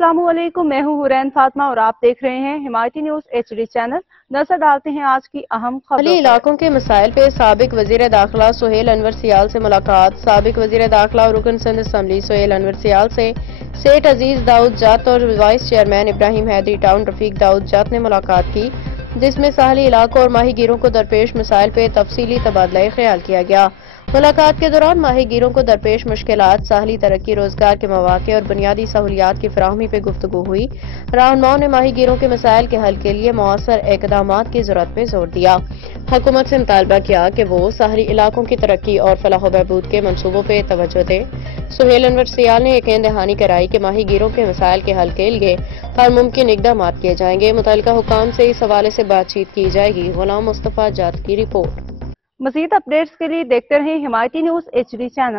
अस्सलामुअलैकुम, मैं हूँ हुरैन फातिमा और आप देख रहे हैं हिमायती न्यूज HD चैनल। नजर डालते हैं आज की अहम खबरों। इलाकों के मसाइल पे साबिक वजीर दाखिला सुहेल अनवर सियाल से मुलाकात। साबिक वजीर दाखिला और रुकन सिंध असम्बली सुहेल अनवर सियाल से सेठ अजीज दाऊद जत और vice chairman Ibrahim Haidri town Rafiq Dawood Jat ने मुलाकात की, जिसमें साहली इलाकों और माही गिरों को दरपेश मसाइल पे तफसीली तबादला ख्याल किया गया। मुलाकात के दौरान माही गिरों को दरपेश मुश्किलात, साहली तरक्की, रोजगार के मौके और बुनियादी सहूलियात की फराहमी पे गुफ्तगू हुई। रहनुमाओं ने माही गिरों के मसाइल के हल के लिए मौसर इकदामात की जरूरत पे जोर दिया। हुकूमत से मुतालबा किया कि वो साहली इलाकों की तरक्की और फलाह बहबूद के मनसूबों पे तवज्जो दे। सुहेल अनवर सियाल ने यकीन दहानी कराई कि माही गिरों के मसाइल के हल के लिए हर मुमकिन इकदाम किए जाएंगे। मुतल्लिका हुकाम से इस हवाले से बातचीत की जाएगी। गुलाम मुस्तफा जात की रिपोर्ट। मजीद अपडेट्स के लिए देखते रहें हिमायती न्यूज HD चैनल।